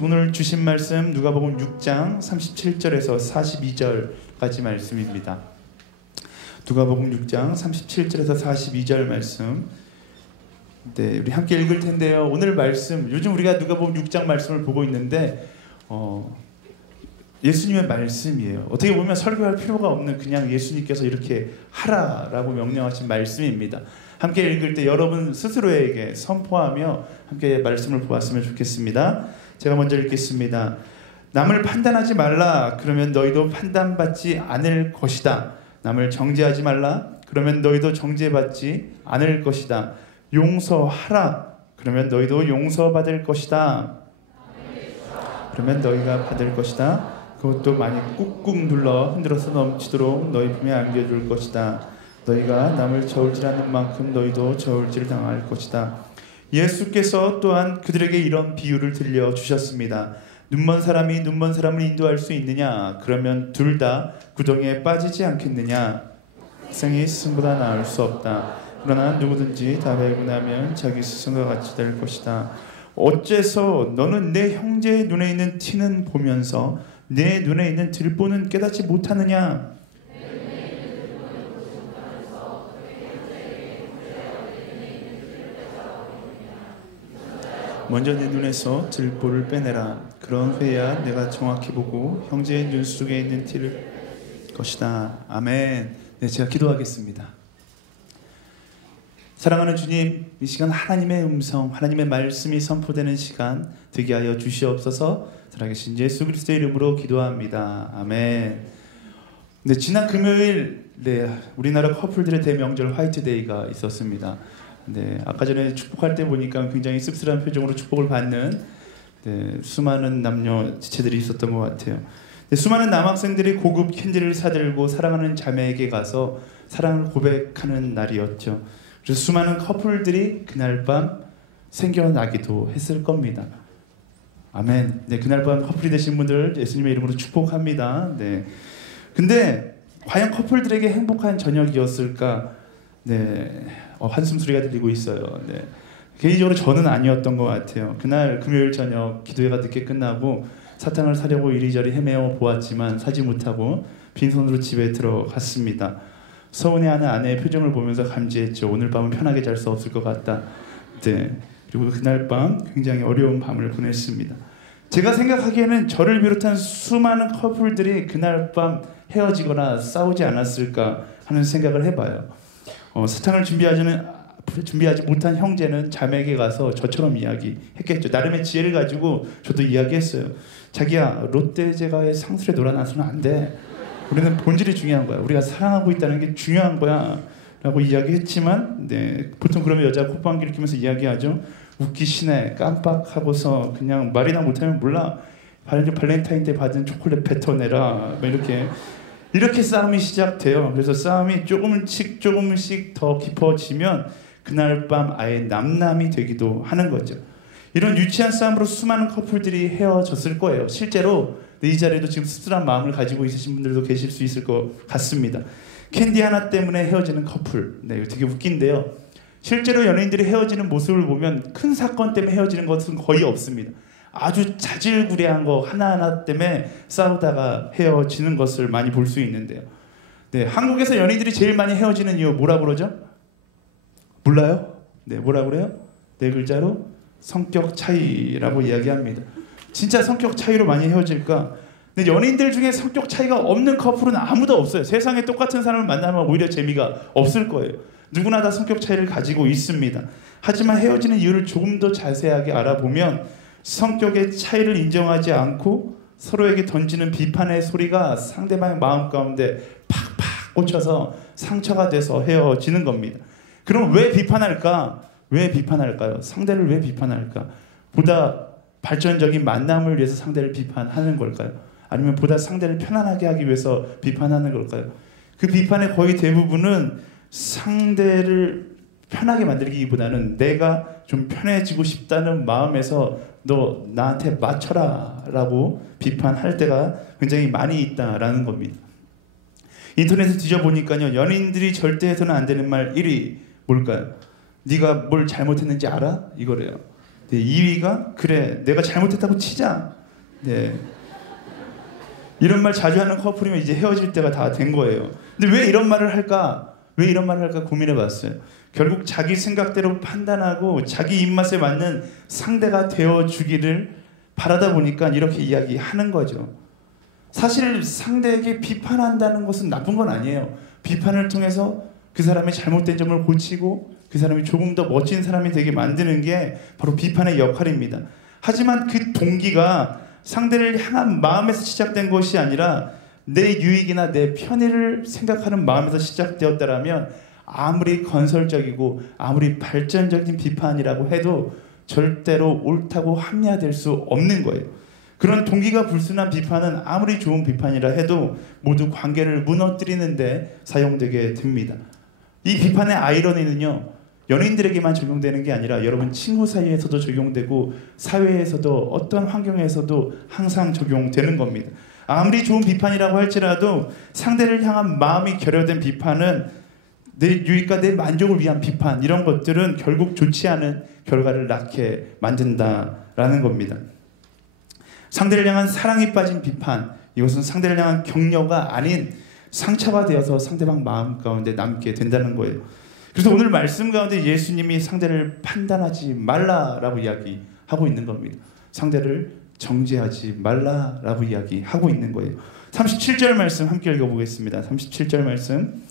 오늘 주신 말씀 누가복음 6장 37절에서 42절까지 말씀입니다. 누가복음 6장 37절에서 42절 말씀. 네, 우리 함께 읽을 텐데요. 오늘 말씀, 요즘 우리가 누가복음 6장 말씀을 보고 있는데 예수님의 말씀이에요. 어떻게 보면 설교할 필요가 없는 그냥 예수님께서 이렇게 하라라고 명령하신 말씀입니다. 함께 읽을 때 여러분 스스로에게 선포하며 함께 말씀을 보았으면 좋겠습니다. 제가 먼저 읽겠습니다. 남을 판단하지 말라. 그러면 너희도 판단받지 않을 것이다. 남을 정죄하지 말라. 그러면 너희도 정죄받지 않을 것이다. 용서하라. 그러면 너희도 용서받을 것이다. 그러면 너희가 받을 것이다. 그것도 많이 꾹꾹 눌러 흔들어서 넘치도록 너희 품에 안겨줄 것이다. 너희가 남을 저울질하는 만큼 너희도 저울질 당할 것이다. 예수께서 또한 그들에게 이런 비유를 들려주셨습니다. 눈먼 사람이 눈먼 사람을 인도할 수 있느냐? 그러면 둘 다 구덩이에 빠지지 않겠느냐? 학생이 스승보다 나을 수 없다. 그러나 누구든지 다 배우고 나면 자기 스승과 같이 될 것이다. 어째서 너는 내 형제의 눈에 있는 티는 보면서 내 눈에 있는 들보는 깨닫지 못하느냐? 먼저 내 눈에서 들보를 빼내라. 그런 후에야 내가 정확히 보고 형제의 눈 속에 있는 티를 것이다. 아멘. 네, 제가 기도하겠습니다. 사랑하는 주님, 이 시간 하나님의 음성, 하나님의 말씀이 선포되는 시간 되게 하여 주시옵소서. 살아계신 예수 그리스도의 이름으로 기도합니다. 아멘. 네, 지난 금요일 우리나라 커플들의 대명절 화이트데이가 있었습니다. 네, 아까 전에 축복할 때 보니까 굉장히 씁쓸한 표정으로 축복을 받는 수많은 남녀 지체들이 있었던 것 같아요. 수많은 남학생들이 고급 캔디를 사들고 사랑하는 자매에게 가서 사랑을 고백하는 날이었죠. 그래서 수많은 커플들이 그날 밤 생겨나기도 했을 겁니다. 아멘. 네, 그날 밤 커플이 되신 분들 예수님의 이름으로 축복합니다. 네. 근데 과연 커플들에게 행복한 저녁이었을까? 네, 한숨 소리가 들리고 있어요. 네. 개인적으로 저는 아니었던 것 같아요. 그날 금요일 저녁 기도회가 늦게 끝나고 사탕을 사려고 이리저리 헤매어 보았지만 사지 못하고 빈손으로 집에 들어갔습니다. 서운해하는 아내의 표정을 보면서 감지했죠. 오늘 밤은 편하게 잘 수 없을 것 같다. 네. 그리고 그날 밤 굉장히 어려운 밤을 보냈습니다. 제가 생각하기에는 저를 비롯한 수많은 커플들이 그날 밤 헤어지거나 싸우지 않았을까 하는 생각을 해봐요. 사탕을 준비하지 못한 형제는 자매에게 가서 저처럼 이야기했겠죠. 나름의 지혜를 가지고 저도 이야기했어요. 자기야, 롯데제과의 상술에 놀아나서는 안 돼. 우리는 본질이 중요한 거야. 우리가 사랑하고 있다는 게 중요한 거야. 라고 이야기했지만 보통 그러면 여자가 콧방귀를 뀌면서 이야기하죠. 웃기시네. 깜빡하고서 그냥 말이나 못하면 몰라. 발렌타인 때 받은 초콜릿 뱉어내라. 이렇게 싸움이 시작돼요. 그래서 싸움이 조금씩 더 깊어지면 그날 밤 아예 남남이 되기도 하는 거죠. 이런 유치한 싸움으로 수많은 커플들이 헤어졌을 거예요. 실제로 이 자리에도 지금 씁쓸한 마음을 가지고 있으신 분들도 계실 수 있을 것 같습니다. 캔디 하나 때문에 헤어지는 커플. 네, 되게 웃긴데요. 실제로 연예인들이 헤어지는 모습을 보면 큰 사건 때문에 헤어지는 것은 거의 없습니다. 아주 자질구레한 거 하나하나 때문에 싸우다가 헤어지는 것을 많이 볼 수 있는데요. 네, 한국에서 연예인들이 제일 많이 헤어지는 이유 뭐라 그러죠? 몰라요? 네, 뭐라 그래요? 네 글자로 성격 차이라고 이야기합니다. 진짜 성격 차이로 많이 헤어질까? 근데 연예인들 중에 성격 차이가 없는 커플은 아무도 없어요. 세상에 똑같은 사람을 만나면 오히려 재미가 없을 거예요. 누구나 다 성격 차이를 가지고 있습니다. 하지만 헤어지는 이유를 조금 더 자세하게 알아보면 성격의 차이를 인정하지 않고 서로에게 던지는 비판의 소리가 상대방의 마음 가운데 팍팍 꽂혀서 상처가 돼서 헤어지는 겁니다. 그럼 왜 비판할까? 왜 비판할까요? 상대를 왜 비판할까? 보다 발전적인 만남을 위해서 상대를 비판하는 걸까요? 아니면 보다 상대를 편안하게 하기 위해서 비판하는 걸까요? 그 비판의 거의 대부분은 상대를 편하게 만들기보다는 내가 좀 편해지고 싶다는 마음에서 너 나한테 맞춰라 라고 비판할 때가 굉장히 많이 있다라는 겁니다. 인터넷을 뒤져보니까요, 연예인들이 절대 해서는 안 되는 말 1위 뭘까요? 네가 뭘 잘못했는지 알아? 이거래요. 네, 2위가 그래 내가 잘못했다고 치자. 네. 이런 말 자주 하는 커플이면 이제 헤어질 때가 다 된 거예요. 근데 왜 이런 말을 할까? 왜 이런 말을 할까 고민해 봤어요. 결국 자기 생각대로 판단하고 자기 입맛에 맞는 상대가 되어주기를 바라다 보니까 이렇게 이야기하는 거죠. 사실 상대에게 비판한다는 것은 나쁜 건 아니에요. 비판을 통해서 그 사람의 잘못된 점을 고치고 그 사람이 조금 더 멋진 사람이 되게 만드는 게 바로 비판의 역할입니다. 하지만 그 동기가 상대를 향한 마음에서 시작된 것이 아니라 내 유익이나 내 편의를 생각하는 마음에서 시작되었다면 아무리 건설적이고 아무리 발전적인 비판이라고 해도 절대로 옳다고 합리화될 수 없는 거예요. 그런 동기가 불순한 비판은 아무리 좋은 비판이라 해도 모두 관계를 무너뜨리는데 사용되게 됩니다. 이 비판의 아이러니는요, 연예인들에게만 적용되는 게 아니라 여러분 친구 사이에서도 적용되고 사회에서도 어떤 환경에서도 항상 적용되는 겁니다. 아무리 좋은 비판이라고 할지라도 상대를 향한 마음이 결여된 비판은 내 유익과 내 만족을 위한 비판, 이런 것들은 결국 좋지 않은 결과를 낳게 만든다라는 겁니다. 상대를 향한 사랑이 빠진 비판, 이것은 상대를 향한 격려가 아닌 상처가 되어서 상대방 마음 가운데 남게 된다는 거예요. 그래서 오늘 말씀 가운데 예수님이 상대를 판단하지 말라라고 이야기하고 있는 겁니다. 상대를 정죄하지 말라라고 이야기하고 있는 거예요. 37절 말씀 함께 읽어보겠습니다. 37절 말씀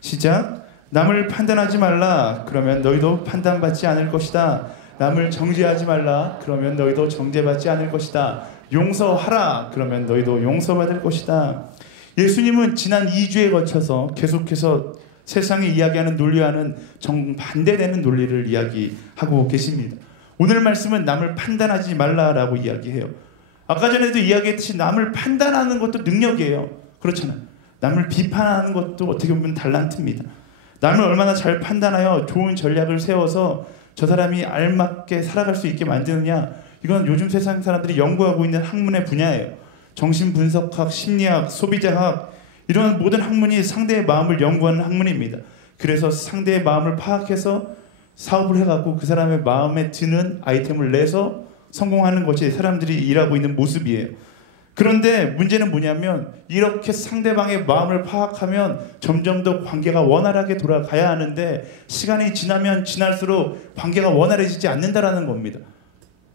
시작. 남을 판단하지 말라. 그러면 너희도 판단받지 않을 것이다. 남을 정죄하지 말라. 그러면 너희도 정죄받지 않을 것이다. 용서하라. 그러면 너희도 용서받을 것이다. 예수님은 지난 2주에 거쳐서 계속해서 세상이 이야기하는 논리와는 정반대되는 논리를 이야기하고 계십니다. 오늘 말씀은 남을 판단하지 말라라고 이야기해요. 아까 전에도 이야기했듯이 남을 판단하는 것도 능력이에요. 그렇잖아요. 남을 비판하는 것도 어떻게 보면 달란트입니다. 남을 얼마나 잘 판단하여 좋은 전략을 세워서 저 사람이 알맞게 살아갈 수 있게 만드느냐, 이건 요즘 세상 사람들이 연구하고 있는 학문의 분야예요. 정신분석학, 심리학, 소비자학, 이런 모든 학문이 상대의 마음을 연구하는 학문입니다. 그래서 상대의 마음을 파악해서 사업을 해갖고 그 사람의 마음에 드는 아이템을 내서 성공하는 것이 사람들이 일하고 있는 모습이에요. 그런데 문제는 뭐냐면 이렇게 상대방의 마음을 파악하면 점점 더 관계가 원활하게 돌아가야 하는데 시간이 지나면 지날수록 관계가 원활해지지 않는다라는 겁니다.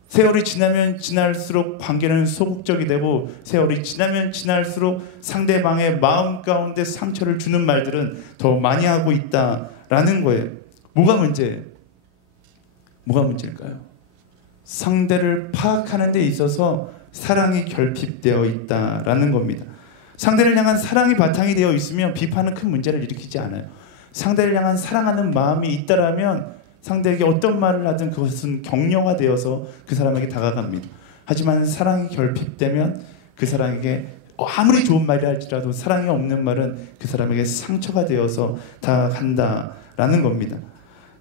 세월이 지나면 지날수록 관계는 소극적이 되고 세월이 지나면 지날수록 상대방의 마음 가운데 상처를 주는 말들은 더 많이 하고 있다라는 거예요. 뭐가 문제예요? 뭐가 문제일까요? 상대를 파악하는 데 있어서 사랑이 결핍되어 있다라는 겁니다. 상대를 향한 사랑이 바탕이 되어 있으면 비판은 큰 문제를 일으키지 않아요. 상대를 향한 사랑하는 마음이 있다라면 상대에게 어떤 말을 하든 그것은 격려가 되어서 그 사람에게 다가갑니다. 하지만 사랑이 결핍되면 그 사람에게 아무리 좋은 말이 할지라도 사랑이 없는 말은 그 사람에게 상처가 되어서 다가간다라는 겁니다.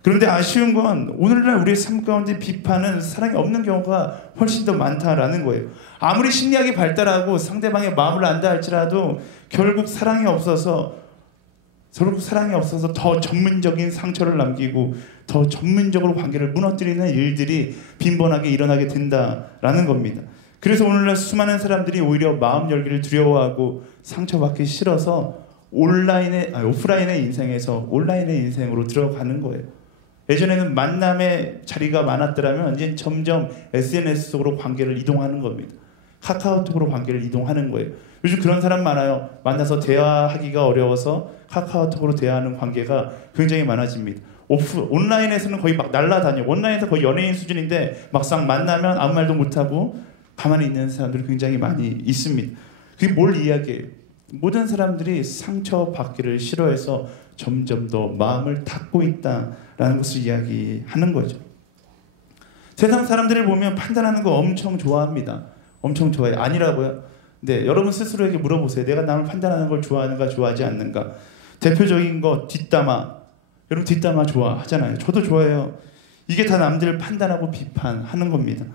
그런데 아쉬운 건 오늘날 우리의 삶 가운데 비판은 사랑이 없는 경우가 훨씬 더 많다라는 거예요. 아무리 심리학이 발달하고 상대방의 마음을 안다 할지라도 결국 사랑이 없어서 더 전문적인 상처를 남기고 더 전문적으로 관계를 무너뜨리는 일들이 빈번하게 일어나게 된다라는 겁니다. 그래서 오늘날 수많은 사람들이 오히려 마음 열기를 두려워하고 상처받기 싫어서 오프라인의 인생에서 온라인의 인생으로 들어가는 거예요. 예전에는 만남의 자리가 많았더라면 이제 점점 SNS 속으로 관계를 이동하는 겁니다. 카카오톡으로 관계를 이동하는 거예요. 요즘 그런 사람 많아요. 만나서 대화하기가 어려워서 카카오톡으로 대화하는 관계가 굉장히 많아집니다. 온라인에서는 거의 막 날라다녀. 온라인에서 거의 연예인 수준인데 막상 만나면 아무 말도 못하고 가만히 있는 사람들이 굉장히 많이 있습니다. 그게 뭘 이야기해요? 모든 사람들이 상처받기를 싫어해서 점점 더 마음을 닫고 있다라는 것을 이야기하는 거죠. 세상 사람들을 보면 판단하는 거 엄청 좋아합니다. 엄청 좋아해요. 아니라고요? 네, 여러분 스스로에게 물어보세요. 내가 남을 판단하는 걸 좋아하는가 좋아하지 않는가. 대표적인 거 뒷담화. 여러분 뒷담화 좋아하잖아요. 저도 좋아해요. 이게 다 남들을 판단하고 비판하는 겁니다.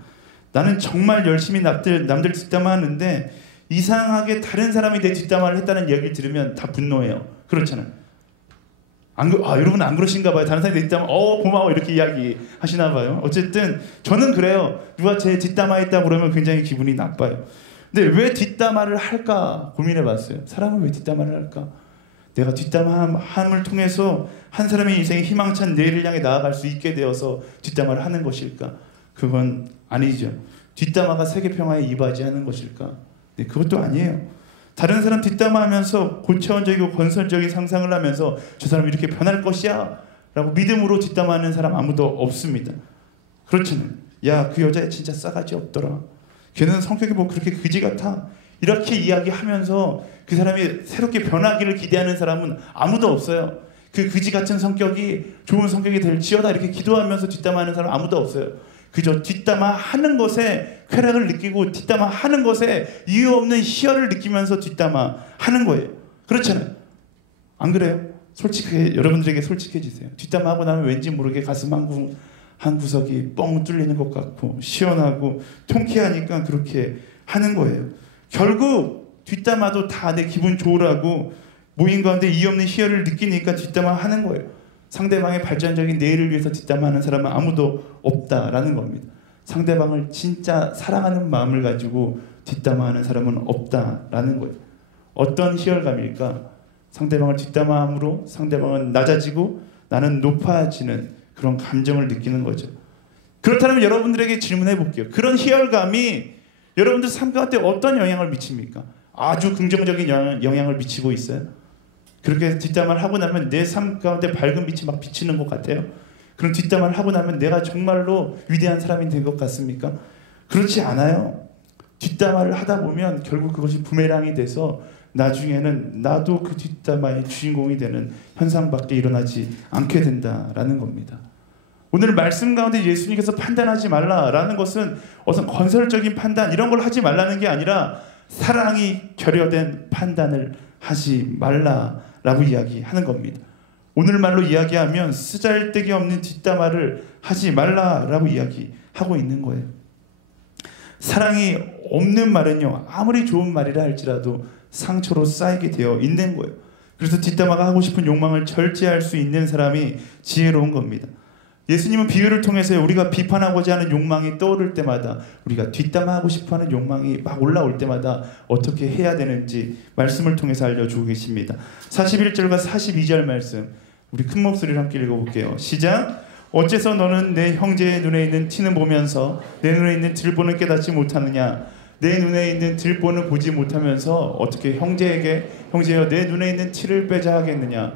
나는 정말 열심히 남들 뒷담화하는데 이상하게 다른 사람이 내 뒷담화를 했다는 얘기를 들으면 다 분노해요. 그렇잖아요. 여러분 안 그러신가 봐요. 다른 사람이 뒷담화 고마워 이렇게 이야기 하시나 봐요. 어쨌든 저는 그래요. 누가 제 뒷담화 했다 그러면 굉장히 기분이 나빠요. 근데 왜 뒷담화를 할까 고민해 봤어요. 사람은 왜 뒷담화를 할까? 내가 뒷담화함을 통해서 한 사람의 인생의 희망찬 내일을 향해 나아갈 수 있게 되어서 뒷담화를 하는 것일까? 그건 아니죠. 뒷담화가 세계평화에 이바지하는 것일까? 네, 그것도 아니에요. 다른 사람 뒷담화하면서 고차원적이고 건설적인 상상을 하면서 저 사람이 이렇게 변할 것이야 라고 믿음으로 뒷담화하는 사람 아무도 없습니다. 그렇잖아요. 야, 그 여자 진짜 싸가지 없더라. 걔는 성격이 뭐 그렇게 그지 같아. 이렇게 이야기하면서 그 사람이 새롭게 변하기를 기대하는 사람은 아무도 없어요. 그 그지 같은 성격이 좋은 성격이 될지어다 이렇게 기도하면서 뒷담화하는 사람 아무도 없어요. 그저 뒷담화하는 것에 쾌락을 느끼고 뒷담화하는 것에 이유 없는 희열을 느끼면서 뒷담화하는 거예요. 그렇잖아요. 안 그래요? 솔직하게 여러분들에게 솔직해지세요. 뒷담화하고 나면 왠지 모르게 가슴 한 구석이 뻥 뚫리는 것 같고 시원하고 통쾌하니까 그렇게 하는 거예요. 결국 뒷담화도 다 내 기분 좋으라고 모임 가운데 이유 없는 희열을 느끼니까 뒷담화하는 거예요. 상대방의 발전적인 내일을 위해서 뒷담화하는 사람은 아무도 없다라는 겁니다. 상대방을 진짜 사랑하는 마음을 가지고 뒷담화하는 사람은 없다라는 거예요. 어떤 희열감일까? 상대방을 뒷담화함으로 상대방은 낮아지고 나는 높아지는 그런 감정을 느끼는 거죠. 그렇다면 여러분들에게 질문해 볼게요. 그런 희열감이 여러분들 삶 가운데 어떤 영향을 미칩니까? 아주 긍정적인 영향을 미치고 있어요. 그렇게 뒷담화를 하고 나면 내 삶 가운데 밝은 빛이 막 비치는 것 같아요. 그럼 뒷담화를 하고 나면 내가 정말로 위대한 사람이 된 것 같습니까? 그렇지 않아요. 뒷담화를 하다 보면 결국 그것이 부메랑이 돼서 나중에는 나도 그 뒷담화의 주인공이 되는 현상밖에 일어나지 않게 된다라는 겁니다. 오늘 말씀 가운데 예수님께서 판단하지 말라라는 것은 어떤 건설적인 판단 이런 걸 하지 말라는 게 아니라 사랑이 결여된 판단을 하지 말라라고 이야기하는 겁니다. 오늘 말로 이야기하면 쓰잘데기 없는 뒷담화를 하지 말라라고 이야기하고 있는 거예요. 사랑이 없는 말은요, 아무리 좋은 말이라 할지라도 상처로 쌓이게 되어 있는 거예요. 그래서 뒷담화가 하고 싶은 욕망을 절제할 수 있는 사람이 지혜로운 겁니다. 예수님은 비유를 통해서 우리가 비판하고자 하는 욕망이 떠오를 때마다, 우리가 뒷담화하고 싶어하는 욕망이 막 올라올 때마다 어떻게 해야 되는지 말씀을 통해서 알려주고 계십니다. 41절과 42절 말씀 우리 큰 목소리로 함께 읽어볼게요. 시작! 어째서 너는 내 형제의 눈에 있는 티는 보면서 내 눈에 있는 들보는 깨닫지 못하느냐? 내 눈에 있는 들보는 보지 못하면서 어떻게 형제여 내 눈에 있는 티를 빼자 하겠느냐?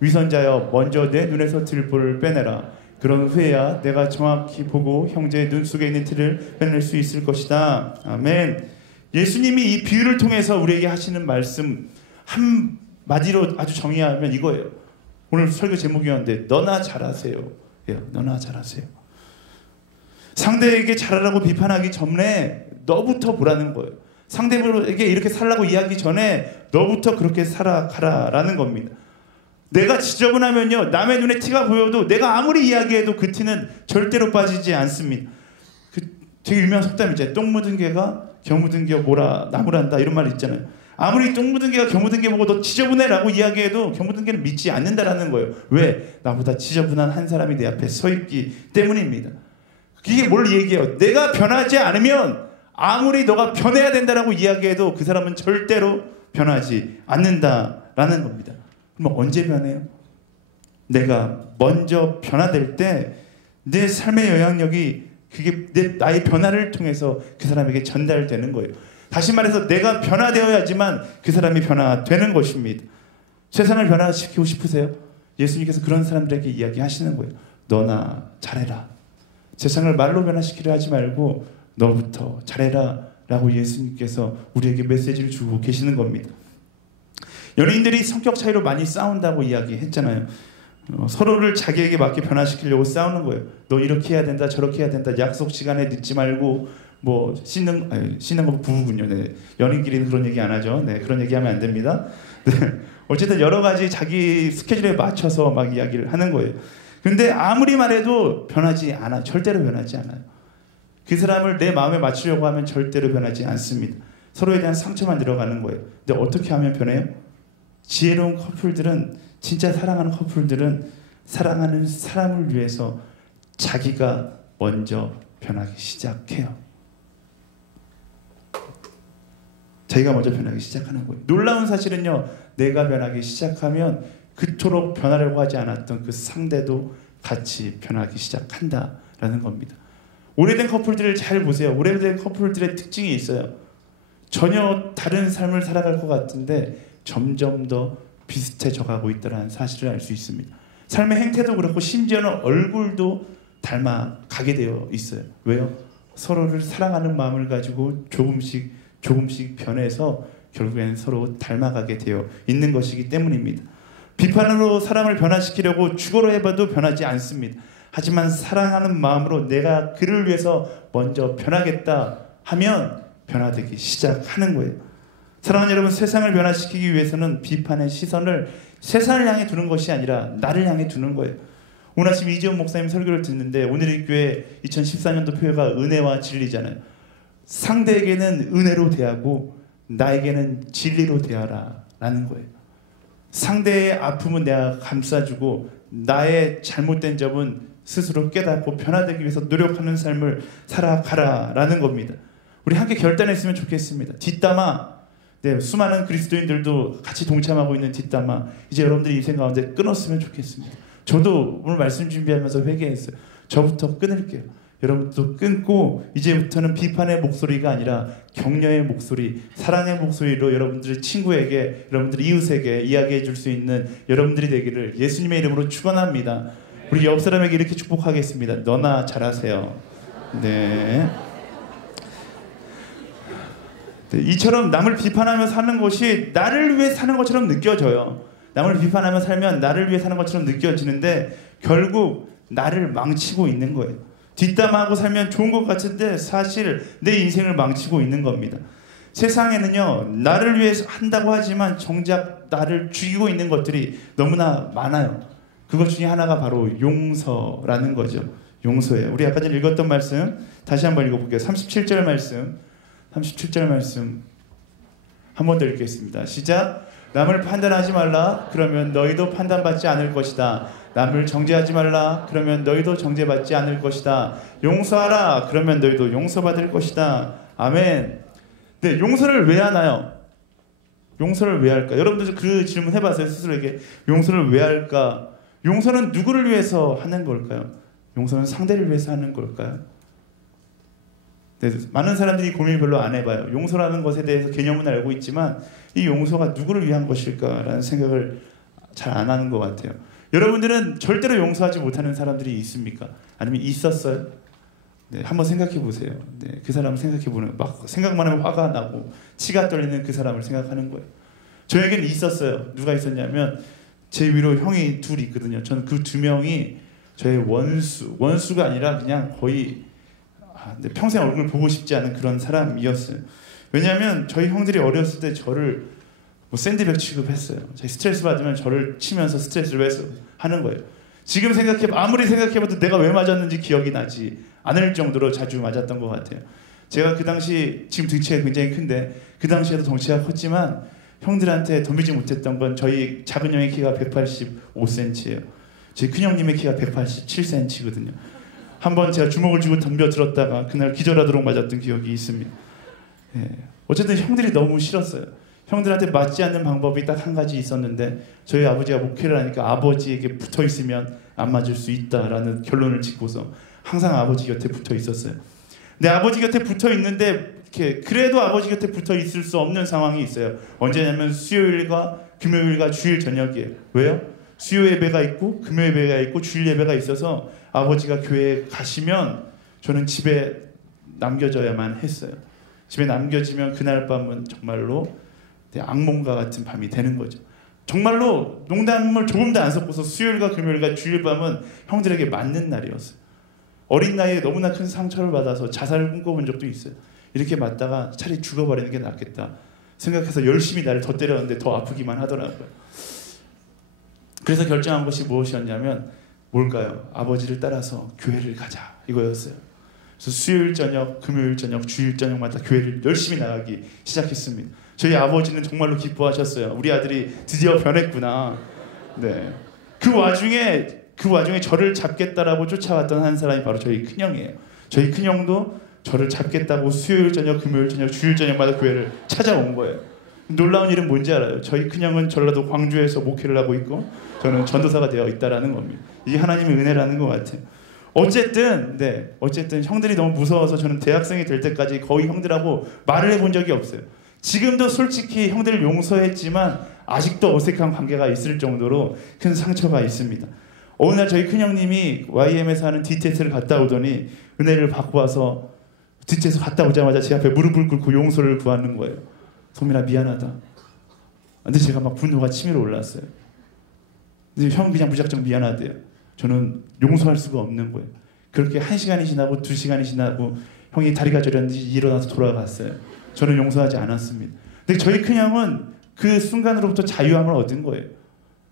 위선자여 먼저 내 눈에서 들보를 빼내라. 그런 후에야 내가 정확히 보고 형제의 눈 속에 있는 티를 빼낼 수 있을 것이다. 아멘. 예수님이 이 비유를 통해서 우리에게 하시는 말씀 한 마디로 아주 정의하면 이거예요. 오늘 설교 제목이었는데 너나 잘하세요. 너나 잘하세요. 상대에게 잘하라고 비판하기 전에 너부터 보라는 거예요. 상대에게 이렇게 살라고 이야기하기 전에 너부터 그렇게 살아가라라는 겁니다. 내가 지저분하면요, 남의 눈에 티가 보여도 내가 아무리 이야기해도 그 티는 절대로 빠지지 않습니다. 되게 유명한 속담 있잖아요. 똥 묻은 개가 겨 묻은 개 뭐라 나무란다 이런 말 있잖아요. 아무리 똥 묻은 개가 겨 묻은 개 보고 너 지저분해라고 이야기해도 겨 묻은 개는 믿지 않는다라는 거예요. 왜? 나보다 지저분한 한 사람이 내 앞에 서 있기 때문입니다. 이게 뭘 얘기해요? 내가 변하지 않으면 아무리 너가 변해야 된다라고 이야기해도 그 사람은 절대로 변하지 않는다라는 겁니다. 그럼 언제 변해요? 내가 먼저 변화될 때 내 삶의 영향력이 그게 나의 변화를 통해서 그 사람에게 전달되는 거예요. 다시 말해서 내가 변화되어야지만 그 사람이 변화되는 것입니다. 세상을 변화시키고 싶으세요? 예수님께서 그런 사람들에게 이야기하시는 거예요. 너나 잘해라. 세상을 말로 변화시키려 하지 말고 너부터 잘해라 라고 예수님께서 우리에게 메시지를 주고 계시는 겁니다. 연예인들이 성격 차이로 많이 싸운다고 이야기했잖아요. 서로를 자기에게 맞게 변화시키려고 싸우는 거예요. 너 이렇게 해야 된다, 저렇게 해야 된다. 약속 시간에 늦지 말고 뭐 씻는 거 부부군요. 네. 연인끼리는 그런 얘기 안 하죠. 네, 그런 얘기하면 안 됩니다. 네. 어쨌든 여러 가지 자기 스케줄에 맞춰서 막 이야기를 하는 거예요. 근데 아무리 말해도 변하지 않아. 절대로 변하지 않아요. 그 사람을 내 마음에 맞추려고 하면 절대로 변하지 않습니다. 서로에 대한 상처만 늘어가는 거예요. 근데 어떻게 하면 변해요? 지혜로운 커플들은 진짜 사랑하는 커플들은 사랑하는 사람을 위해서 자기가 먼저 변하기 시작해요. 자기가 먼저 변하기 시작하는 거예요. 놀라운 사실은요, 내가 변하기 시작하면 그토록 변하려고 하지 않았던 그 상대도 같이 변하기 시작한다라는 겁니다. 오래된 커플들을 잘 보세요. 오래된 커플들의 특징이 있어요. 전혀 다른 삶을 살아갈 것 같은데 점점 더 비슷해져 가고 있다는 사실을 알 수 있습니다. 삶의 행태도 그렇고 심지어는 얼굴도 닮아가게 되어 있어요. 왜요? 서로를 사랑하는 마음을 가지고 조금씩 변해서 결국에는 서로 닮아가게 되어 있는 것이기 때문입니다. 비판으로 사람을 변화시키려고 죽어로 해봐도 변하지 않습니다. 하지만 사랑하는 마음으로 내가 그를 위해서 먼저 변하겠다 하면 변화되기 시작하는 거예요. 사랑하는 여러분, 세상을 변화시키기 위해서는 비판의 시선을 세상을 향해 두는 것이 아니라 나를 향해 두는 거예요. 오늘 아침 이지원 목사님 설교를 듣는데 오늘 교회 2014년도 표어가 은혜와 진리잖아요. 상대에게는 은혜로 대하고 나에게는 진리로 대하라 라는 거예요. 상대의 아픔은 내가 감싸주고 나의 잘못된 점은 스스로 깨닫고 변화되기 위해서 노력하는 삶을 살아가라 라는 겁니다. 우리 함께 결단했으면 좋겠습니다. 뒷담화, 수많은 그리스도인들도 같이 동참하고 있는 뒷담화, 이제 여러분들이 인생 가운데 끊었으면 좋겠습니다. 저도 오늘 말씀 준비하면서 회개했어요. 저부터 끊을게요. 여러분도 끊고 이제부터는 비판의 목소리가 아니라 격려의 목소리, 사랑의 목소리로 여러분들의 친구에게, 여러분들의 이웃에게 이야기해 줄 수 있는 여러분들이 되기를 예수님의 이름으로 축원합니다. 우리 옆 사람에게 이렇게 축복하겠습니다. 너나 잘하세요. 네. 이처럼 남을 비판하며 사는 것이 나를 위해 사는 것처럼 느껴져요. 남을 비판하며 살면 나를 위해 사는 것처럼 느껴지는데 결국 나를 망치고 있는 거예요. 뒷담화하고 살면 좋은 것 같은데 사실 내 인생을 망치고 있는 겁니다. 세상에는요, 나를 위해서 한다고 하지만 정작 나를 죽이고 있는 것들이 너무나 많아요. 그것 중에 하나가 바로 용서라는 거죠. 용서예요. 우리 아까 전에 읽었던 말씀 다시 한번 읽어볼게요. 37절 말씀 한 번 더 읽겠습니다. 시작. 남을 판단하지 말라. 그러면 너희도 판단받지 않을 것이다. 남을 정죄하지 말라. 그러면 너희도 정죄받지 않을 것이다. 용서하라. 그러면 너희도 용서받을 것이다. 아멘. 네, 용서를 왜 하나요? 용서를 왜 할까? 여러분들 그 질문 해봤어요? 스스로에게. 용서를 왜 할까? 용서는 누구를 위해서 하는 걸까요? 용서는 상대를 위해서 하는 걸까요? 네, 많은 사람들이 고민을 별로 안 해봐요. 용서라는 것에 대해서 개념은 알고 있지만 이 용서가 누구를 위한 것일까라는 생각을 잘 안 하는 것 같아요. 여러분들은 절대로 용서하지 못하는 사람들이 있습니까? 아니면 있었어요? 네, 한번 생각해 보세요. 네, 그 사람을 생각해 보는, 막 생각만 하면 화가 나고 치가 떨리는 그 사람을 생각하는 거예요. 저에게는 있었어요. 누가 있었냐면 제 위로 형이 둘이 있거든요. 저는 그 두 명이 저의 원수가 아니라 그냥 거의 평생 얼굴 보고 싶지 않은 그런 사람이었어요. 왜냐하면 저희 형들이 어렸을 때 저를 샌드백 취급했어요. 스트레스 받으면 저를 치면서 스트레스를 하는 거예요. 지금 아무리 생각해봐도 내가 왜 맞았는지 기억이 나지 않을 정도로 자주 맞았던 것 같아요. 제가 그 당시, 지금 등치가 굉장히 큰데 그 당시에도 덩치가 컸지만 형들한테 덤비지 못했던 건 저희 작은 형의 키가 185cm예요. 저희 큰 형님의 키가 187cm거든요. 한번 제가 주먹을 쥐고 덤벼 들었다가 그날 기절하도록 맞았던 기억이 있습니다. 예. 어쨌든 형들이 너무 싫었어요. 형들한테 맞지 않는 방법이 딱 한 가지 있었는데 저희 아버지가 목회를 하니까 아버지에게 붙어 있으면 안 맞을 수 있다라는 결론을 짓고서 항상 아버지 곁에 붙어 있었어요. 근데 아버지 곁에 붙어 있는데 그래도 아버지 곁에 붙어 있을 수 없는 상황이 있어요. 언제냐면 수요일과 금요일과 주일 저녁이에요. 왜요? 수요 예배가 있고 금요 예배가 있고 주일 예배가 있어서 아버지가 교회에 가시면 저는 집에 남겨져야만 했어요. 집에 남겨지면 그날 밤은 정말로 악몽과 같은 밤이 되는 거죠. 정말로 농담을 조금도 안 섞어서 수요일과 금요일과 주일 밤은 형들에게 맞는 날이었어요. 어린 나이에 너무나 큰 상처를 받아서 자살을 꿈꿔본 적도 있어요. 이렇게 맞다가 차라리 죽어버리는 게 낫겠다 생각해서 열심히 나를 더 때렸는데 더 아프기만 하더라고요. 그래서 결정한 것이 무엇이었냐면 뭘까요? 아버지를 따라서 교회를 가자 이거였어요. 그래서 수요일 저녁, 금요일 저녁, 주일 저녁마다 교회를 열심히 나가기 시작했습니다. 저희 아버지는 정말로 기뻐하셨어요. 우리 아들이 드디어 변했구나. 네. 그 와중에 저를 잡겠다라고 쫓아왔던 한 사람이 바로 저희 큰형이에요. 저희 큰형도 저를 잡겠다고 수요일 저녁, 금요일 저녁, 주일 저녁마다 교회를 찾아온 거예요. 놀라운 일은 뭔지 알아요? 저희 큰형은 전라도 광주에서 목회를 하고 있고 저는 전도사가 되어 있다라는 겁니다. 이게 하나님의 은혜라는 것 같아요. 어쨌든 형들이 너무 무서워서 저는 대학생이 될 때까지 거의 형들하고 말을 해본 적이 없어요. 지금도 솔직히 형들을 용서했지만 아직도 어색한 관계가 있을 정도로 큰 상처가 있습니다. 어느 날 저희 큰형님이 YM에서 하는 DTS를 갔다 오더니 은혜를 받고 와서 DTS 갔다 오자마자 제 앞에 무릎을 꿇고 용서를 구하는 거예요. 소민아 미안하다. 근데 제가 막 분노가 치밀어 올랐어요. 근데 형 그냥 무작정 미안하대요. 저는 용서할 수가 없는 거예요. 그렇게 1시간이 지나고 2시간이 지나고 형이 다리가 저렸는지 일어나서 돌아갔어요. 저는 용서하지 않았습니다. 근데 저희 큰형은 그 순간으로부터 자유함을 얻은 거예요.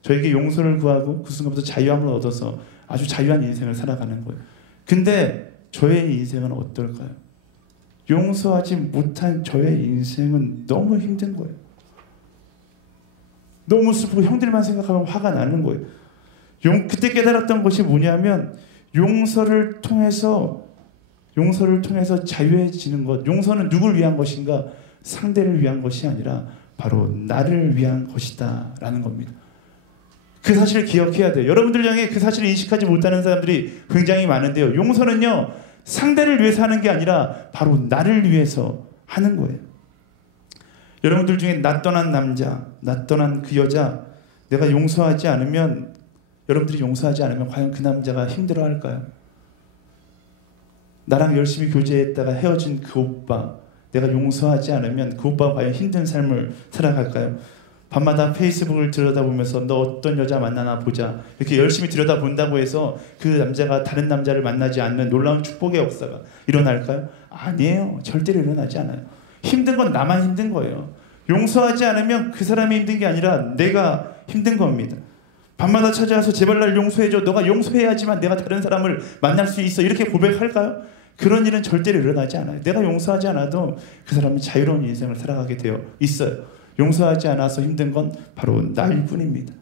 저에게 용서를 구하고 그 순간부터 자유함을 얻어서 아주 자유한 인생을 살아가는 거예요. 근데 저의 인생은 어떨까요? 용서하지 못한 저의 인생은 너무 힘든 거예요. 너무 슬프고 형들만 생각하면 화가 나는 거예요. 그때 깨달았던 것이 뭐냐면 용서를 통해서 자유해지는 것. 용서는 누굴 위한 것인가? 상대를 위한 것이 아니라 바로 나를 위한 것이다 라는 겁니다. 그 사실을 기억해야 돼요. 여러분들 중에 그 사실을 인식하지 못하는 사람들이 굉장히 많은데요. 용서는요, 상대를 위해서 하는 게 아니라 바로 나를 위해서 하는 거예요. 여러분들 중에 나 떠난 남자, 나 떠난 그 여자, 내가 용서하지 않으면, 여러분들이 용서하지 않으면 과연 그 남자가 힘들어할까요? 나랑 열심히 교제했다가 헤어진 그 오빠, 내가 용서하지 않으면 그 오빠가 과연 힘든 삶을 살아갈까요? 밤마다 페이스북을 들여다보면서 너 어떤 여자 만나나 보자, 이렇게 열심히 들여다본다고 해서 그 남자가 다른 남자를 만나지 않는 놀라운 축복의 역사가 일어날까요? 아니에요. 절대로 일어나지 않아요. 힘든 건 나만 힘든 거예요. 용서하지 않으면 그 사람이 힘든 게 아니라 내가 힘든 겁니다. 밤마다 찾아와서 제발 날 용서해줘. 너가 용서해야지만 내가 다른 사람을 만날 수 있어. 이렇게 고백할까요? 그런 일은 절대로 일어나지 않아요. 내가 용서하지 않아도 그 사람이 자유로운 인생을 살아가게 되어 있어요. 용서하지 않아서 힘든 건 바로 나일 뿐입니다.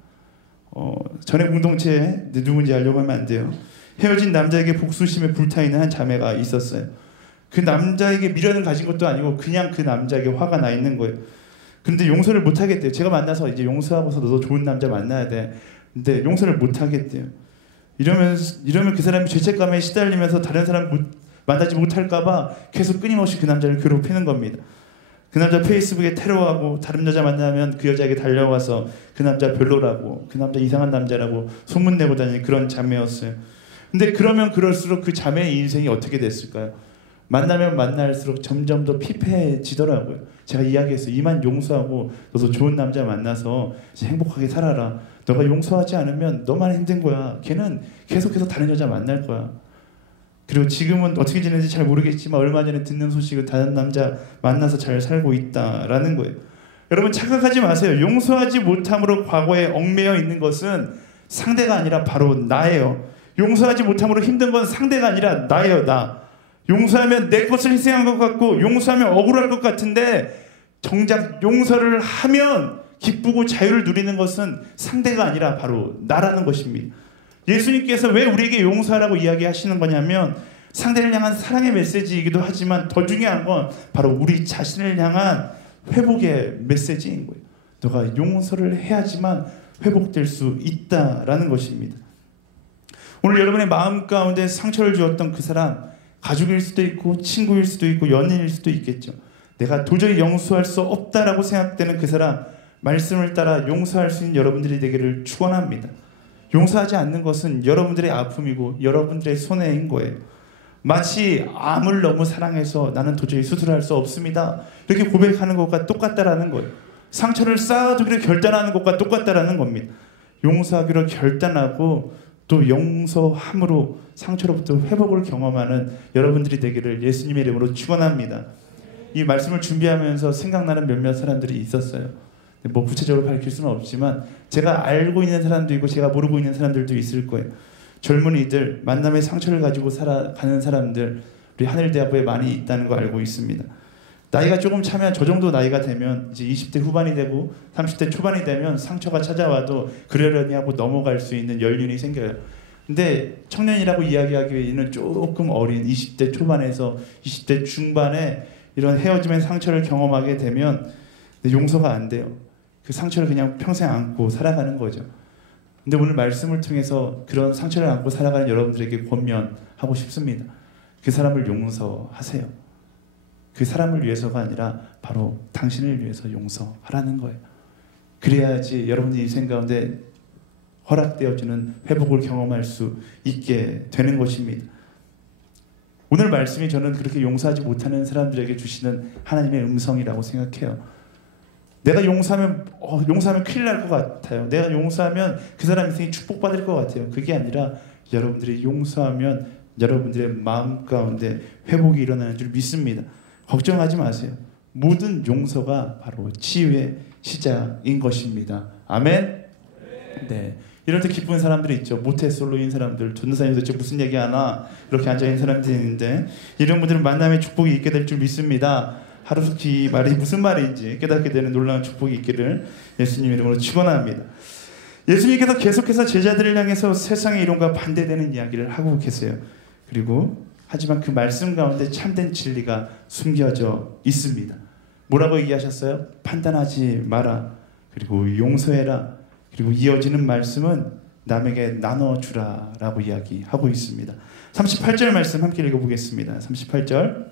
전에 공동체에 누군지 알려고 하면 안 돼요. 헤어진 남자에게 복수심에 불타있는 한 자매가 있었어요. 그 남자에게 미련을 가진 것도 아니고 그냥 그 남자에게 화가 나 있는 거예요. 근데 용서를 못 하겠대요. 제가 만나서 이제 용서하고서 너도 좋은 남자 만나야 돼. 근데 용서를 못 하겠대요. 이러면 그 사람이 죄책감에 시달리면서 다른 사람 만나지 못할까봐 계속 끊임없이 그 남자를 괴롭히는 겁니다. 그 남자 페이스북에 테러하고 다른 여자 만나면 그 여자에게 달려와서 그 남자 별로라고, 그 남자 이상한 남자라고 소문내고 다니는 그런 자매였어요. 근데 그러면 그럴수록 그 자매의 인생이 어떻게 됐을까요? 만나면 만날수록 점점 더 피폐해지더라고요. 제가 이야기했어요. 이만 용서하고 너도 좋은 남자 만나서 행복하게 살아라. 너가 용서하지 않으면 너만 힘든 거야. 걔는 계속해서 다른 여자 만날 거야. 그리고 지금은 어떻게 지내는지 잘 모르겠지만 얼마 전에 듣는 소식은 다른 남자 만나서 잘 살고 있다라는 거예요. 여러분 착각하지 마세요. 용서하지 못함으로 과거에 얽매여 있는 것은 상대가 아니라 바로 나예요. 용서하지 못함으로 힘든 건 상대가 아니라 나예요. 나. 용서하면 내 것을 희생한 것 같고 용서하면 억울할 것 같은데 정작 용서를 하면 기쁘고 자유를 누리는 것은 상대가 아니라 바로 나라는 것입니다. 예수님께서 왜 우리에게 용서하라고 이야기하시는 거냐면 상대를 향한 사랑의 메시지이기도 하지만 더 중요한 건 바로 우리 자신을 향한 회복의 메시지인 거예요. 너가 용서를 해야지만 회복될 수 있다라는 것입니다. 오늘 여러분의 마음 가운데 상처를 주었던 그 사람, 가족일 수도 있고 친구일 수도 있고 연인일 수도 있겠죠. 내가 도저히 용서할 수 없다라고 생각되는 그 사람, 말씀을 따라 용서할 수 있는 여러분들이 되기를 축원합니다. 용서하지 않는 것은 여러분들의 아픔이고 여러분들의 손해인 거예요. 마치 암을 너무 사랑해서 나는 도저히 수술할 수 없습니다, 이렇게 고백하는 것과 똑같다라는 거예요. 상처를 쌓아두기를 결단하는 것과 똑같다라는 겁니다. 용서하기로 결단하고 또 용서함으로 상처로부터 회복을 경험하는 여러분들이 되기를 예수님의 이름으로 축원합니다. 이 말씀을 준비하면서 생각나는 몇몇 사람들이 있었어요. 뭐 구체적으로 밝힐 수는 없지만 제가 알고 있는 사람도 있고 제가 모르고 있는 사람들도 있을 거예요. 젊은이들, 만남의 상처를 가지고 살아가는 사람들, 우리 하늘대학교에 많이 있다는 거 알고 있습니다. 나이가 조금 차면 저 정도 나이가 되면 이제 20대 후반이 되고 30대 초반이 되면 상처가 찾아와도 그러려니 하고 넘어갈 수 있는 연륜이 생겨요. 근데 청년이라고 이야기하기에는 조금 어린 20대 초반에서 20대 중반에 이런 헤어짐의 상처를 경험하게 되면 용서가 안 돼요. 그 상처를 그냥 평생 안고 살아가는 거죠. 근데 오늘 말씀을 통해서 그런 상처를 안고 살아가는 여러분들에게 권면하고 싶습니다. 그 사람을 용서하세요. 그 사람을 위해서가 아니라 바로 당신을 위해서 용서하라는 거예요. 그래야지 여러분의 인생 가운데 허락되어지는 회복을 경험할 수 있게 되는 것입니다. 오늘 말씀이 저는 그렇게 용서하지 못하는 사람들에게 주시는 하나님의 음성이라고 생각해요. 내가 용서하면 큰일 날 것 같아요. 내가 용서하면 그 사람 인생이 축복받을 것 같아요. 그게 아니라 여러분들이 용서하면 여러분들의 마음 가운데 회복이 일어나는 줄 믿습니다. 걱정하지 마세요. 모든 용서가 바로 치유의 시작인 것입니다. 아멘? 네. 이럴 때 기쁜 사람들이 있죠. 모태솔로인 사람들, 전도사님 도대체 무슨 얘기하나 이렇게 앉아있는 사람들이 있는데 이런 분들은 만남의 축복이 있게 될 줄 믿습니다. 하루속히 말이 무슨 말인지 깨닫게 되는 놀라운 축복이 있기를 예수님 이름으로 축원합니다. 예수님께서 계속해서 제자들을 향해서 세상의 이론과 반대되는 이야기를 하고 계세요. 그리고 하지만 그 말씀 가운데 참된 진리가 숨겨져 있습니다. 뭐라고 얘기하셨어요? 판단하지 마라. 그리고 용서해라. 그리고 이어지는 말씀은 남에게 나눠주라 라고 이야기하고 있습니다. 38절 말씀 함께 읽어보겠습니다. 38절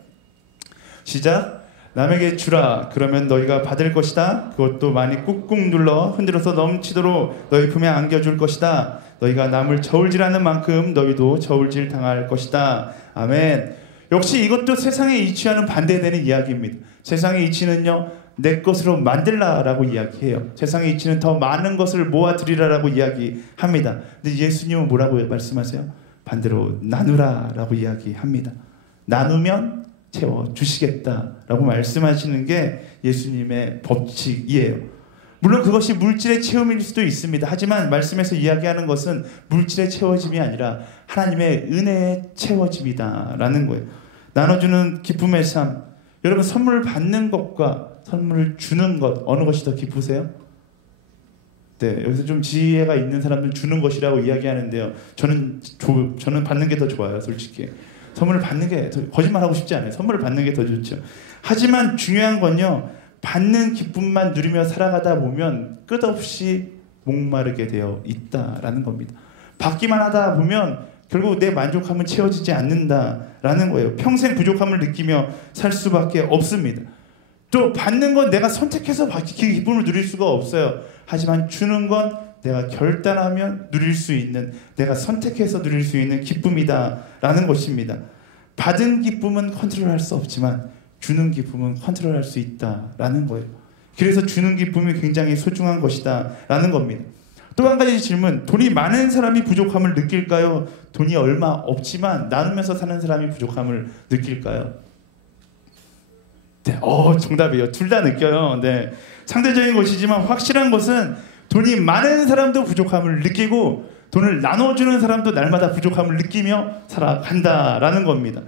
시작. 남에게 주라. 그러면 너희가 받을 것이다. 그것도 많이 꾹꾹 눌러 흔들어서 넘치도록 너희 품에 안겨줄 것이다. 너희가 남을 저울질하는 만큼 너희도 저울질 당할 것이다. 아멘. 역시 이것도 세상의 이치와는 반대되는 이야기입니다. 세상의 이치는요, 내 것으로 만들라라고 이야기해요. 세상의 이치는 더 많은 것을 모아드리라라고 이야기합니다. 근데 예수님은 뭐라고 말씀하세요? 반대로 나누라라고 이야기합니다. 나누면 채워주시겠다라고 말씀하시는 게 예수님의 법칙이에요. 물론 그것이 물질의 채움일 수도 있습니다. 하지만 말씀에서 이야기하는 것은 물질의 채워짐이 아니라 하나님의 은혜의 채워짐이다라는 거예요. 나눠주는 기쁨의 삶. 여러분, 선물을 받는 것과 선물을 주는 것, 어느 것이 더 기쁘세요? 네, 여기서 좀 지혜가 있는 사람들은 주는 것이라고 이야기하는데요. 저는 받는 게 더 좋아요, 솔직히. 선물을 받는 게 더, 거짓말하고 싶지 않아요. 선물을 받는 게 더 좋죠. 하지만 중요한 건요, 받는 기쁨만 누리며 살아가다 보면 끝없이 목마르게 되어 있다라는 겁니다. 받기만 하다 보면 결국 내 만족함은 채워지지 않는다라는 거예요. 평생 부족함을 느끼며 살 수밖에 없습니다. 또 받는 건 내가 선택해서 그 기쁨을 누릴 수가 없어요. 하지만 주는 건 내가 결단하면 누릴 수 있는, 내가 선택해서 누릴 수 있는 기쁨이다라는 것입니다. 받은 기쁨은 컨트롤할 수 없지만 주는 기쁨은 컨트롤할 수 있다라는 거예요. 그래서 주는 기쁨이 굉장히 소중한 것이다라는 겁니다. 또 한 가지 질문. 돈이 많은 사람이 부족함을 느낄까요? 돈이 얼마 없지만 나누면서 사는 사람이 부족함을 느낄까요? 네, 정답이에요. 둘 다 느껴요. 네, 상대적인 것이지만 확실한 것은 돈이 많은 사람도 부족함을 느끼고 돈을 나눠주는 사람도 날마다 부족함을 느끼며 살아간다라는 겁니다.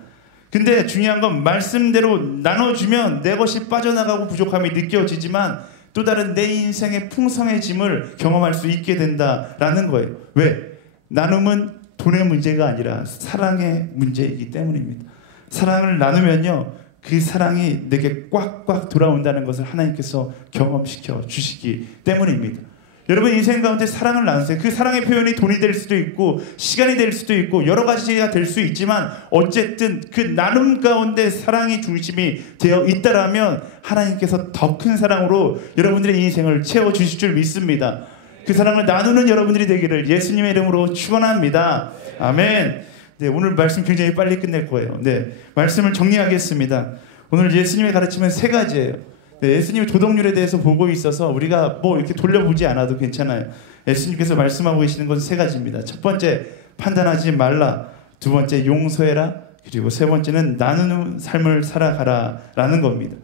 근데 중요한 건 말씀대로 나눠주면 내 것이 빠져나가고 부족함이 느껴지지만 또 다른 내 인생의 풍성해짐을 경험할 수 있게 된다라는 거예요. 왜? 나눔은 돈의 문제가 아니라 사랑의 문제이기 때문입니다. 사랑을 나누면요, 그 사랑이 내게 꽉꽉 돌아온다는 것을 하나님께서 경험시켜 주시기 때문입니다. 여러분 인생 가운데 사랑을 나누세요. 그 사랑의 표현이 돈이 될 수도 있고 시간이 될 수도 있고 여러 가지가 될 수 있지만 어쨌든 그 나눔 가운데 사랑이 중심이 되어 있다라면 하나님께서 더 큰 사랑으로 여러분들의 인생을 채워주실 줄 믿습니다. 그 사랑을 나누는 여러분들이 되기를 예수님의 이름으로 축원합니다. 아멘. 네, 오늘 말씀 굉장히 빨리 끝낼 거예요. 네, 말씀을 정리하겠습니다. 오늘 예수님의 가르침은 세 가지예요. 네, 예수님의 도덕률에 대해서 보고 있어서 우리가 뭐 이렇게 돌려보지 않아도 괜찮아요. 예수님께서 말씀하고 계시는 것은 세 가지입니다. 첫 번째, 판단하지 말라. 두 번째, 용서해라. 그리고 세 번째는 나누는 삶을 살아가라 라는 겁니다.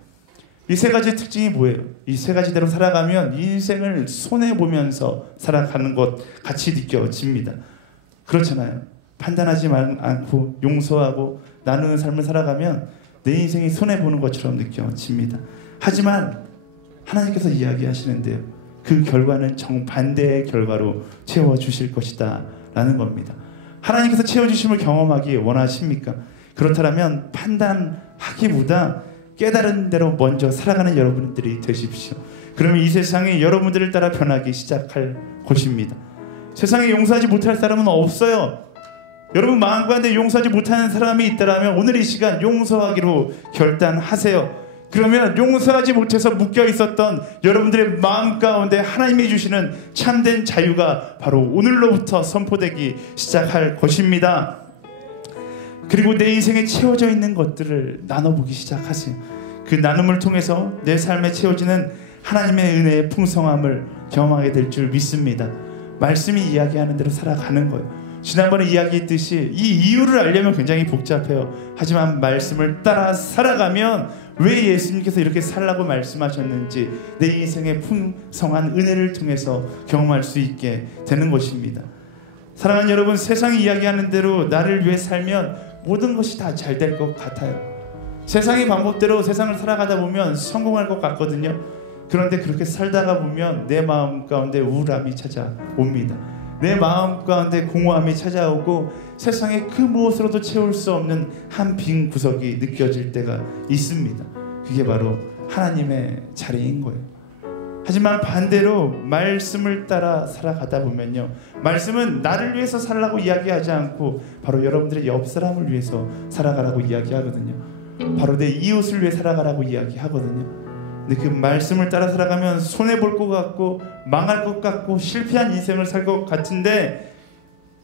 이 세 가지의 특징이 뭐예요? 이 세 가지대로 살아가면 인생을 손해보면서 살아가는 것 같이 느껴집니다. 그렇잖아요. 판단하지 않고 용서하고 나누는 삶을 살아가면 내 인생이 손해보는 것처럼 느껴집니다. 하지만 하나님께서 이야기하시는데요, 그 결과는 정반대의 결과로 채워주실 것이다 라는 겁니다. 하나님께서 채워주심을 경험하기 원하십니까? 그렇다면 판단하기보다 깨달은 대로 먼저 살아가는 여러분들이 되십시오. 그러면 이 세상이 여러분들을 따라 변하기 시작할 것입니다. 세상에 용서하지 못할 사람은 없어요. 여러분 마음 가운데 용서하지 못하는 사람이 있다면 오늘 이 시간 용서하기로 결단하세요. 그러면 용서하지 못해서 묶여 있었던 여러분들의 마음 가운데 하나님이 주시는 참된 자유가 바로 오늘로부터 선포되기 시작할 것입니다. 그리고 내 인생에 채워져 있는 것들을 나눠보기 시작하세요. 그 나눔을 통해서 내 삶에 채워지는 하나님의 은혜의 풍성함을 경험하게 될 줄 믿습니다. 말씀이 이야기하는 대로 살아가는 거예요. 지난번에 이야기했듯이 이 이유를 알려면 굉장히 복잡해요. 하지만 말씀을 따라 살아가면 왜 예수님께서 이렇게 살라고 말씀하셨는지 내 인생의 풍성한 은혜를 통해서 경험할 수 있게 되는 것입니다. 사랑하는 여러분, 세상이 이야기하는 대로 나를 위해 살면 모든 것이 다 잘 될 것 같아요. 세상의 방법대로 세상을 살아가다 보면 성공할 것 같거든요. 그런데 그렇게 살다가 보면 내 마음 가운데 우울함이 찾아옵니다. 내 마음 가운데 공허함이 찾아오고 세상의 그 무엇으로도 채울 수 없는 한 빈 구석이 느껴질 때가 있습니다. 그게 바로 하나님의 자리인 거예요. 하지만 반대로 말씀을 따라 살아가다 보면요, 말씀은 나를 위해서 살라고 이야기하지 않고 바로 여러분들의 옆 사람을 위해서 살아가라고 이야기하거든요. 바로 내 이웃을 위해 살아가라고 이야기하거든요. 근데 그 말씀을 따라 살아가면 손해볼 것 같고 망할 것 같고 실패한 인생을 살 것 같은데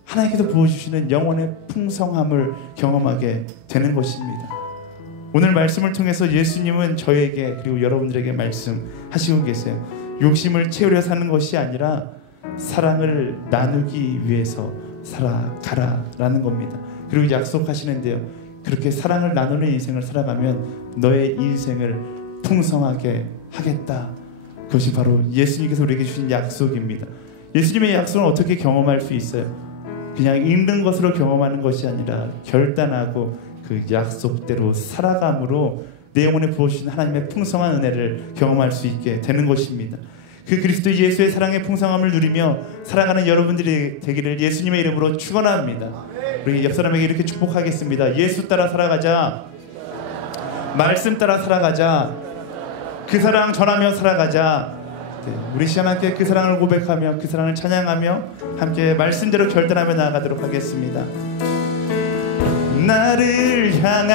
하나님께서 부어주시는 영혼의 풍성함을 경험하게 되는 것입니다. 오늘 말씀을 통해서 예수님은 저에게 그리고 여러분들에게 말씀하시고 계세요. 욕심을 채우려 사는 것이 아니라 사랑을 나누기 위해서 살아가라 라는 겁니다. 그리고 약속하시는데요, 그렇게 사랑을 나누는 인생을 살아가면 너의 인생을 풍성하게 하겠다. 그것이 바로 예수님께서 우리에게 주신 약속입니다. 예수님의 약속은 어떻게 경험할 수 있어요? 그냥 읽는 것으로 경험하는 것이 아니라 결단하고 그 약속대로 살아감으로 내 영혼에 부어주신 하나님의 풍성한 은혜를 경험할 수 있게 되는 것입니다. 그 그리스도 예수의 사랑의 풍성함을 누리며 살아가는 여러분들이 되기를 예수님의 이름으로 축원합니다. 우리 옆 사람에게 이렇게 축복하겠습니다. 예수 따라 살아가자. 말씀 따라 살아가자. 그 사랑 전하며 살아가자. 네, 우리 시간 함께 그 사랑을 고백하며 그 사랑을 찬양하며 함께 말씀대로 결단하며 나아가도록 하겠습니다. 나를 향한